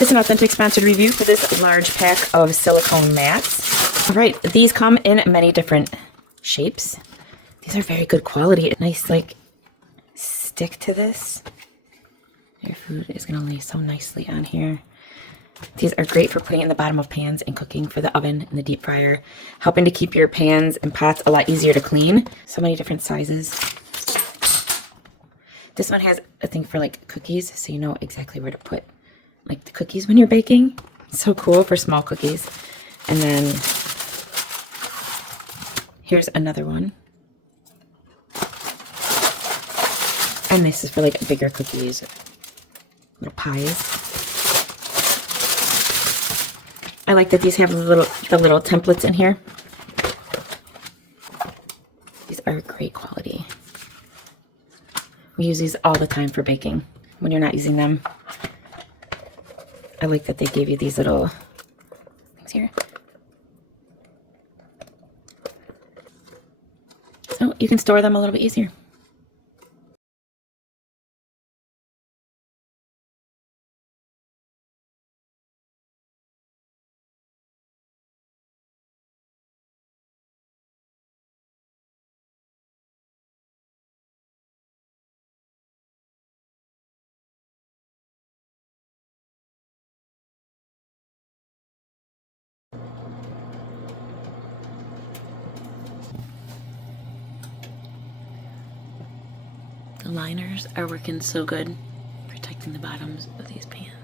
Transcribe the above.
This is an authentic sponsored review for this large pack of silicone mats. All right, these come in many different shapes. These are very good quality. Nice, like, stick to this. Your food is gonna lay so nicely on here. These are great for putting in the bottom of pans and cooking for the oven and the deep fryer, helping to keep your pans and pots a lot easier to clean. So many different sizes. This one has a thing for like cookies, so you know exactly where to put like the cookies when you're baking. So cool for small cookies. And then here's another one. And this is for like bigger cookies, little pies. I like that these have the little templates in here. These are great quality. We use these all the time for baking when you're not using them. I like that they gave you these little things here. So you can store them a little bit easier. The liners are working so good, protecting the bottoms of these pans.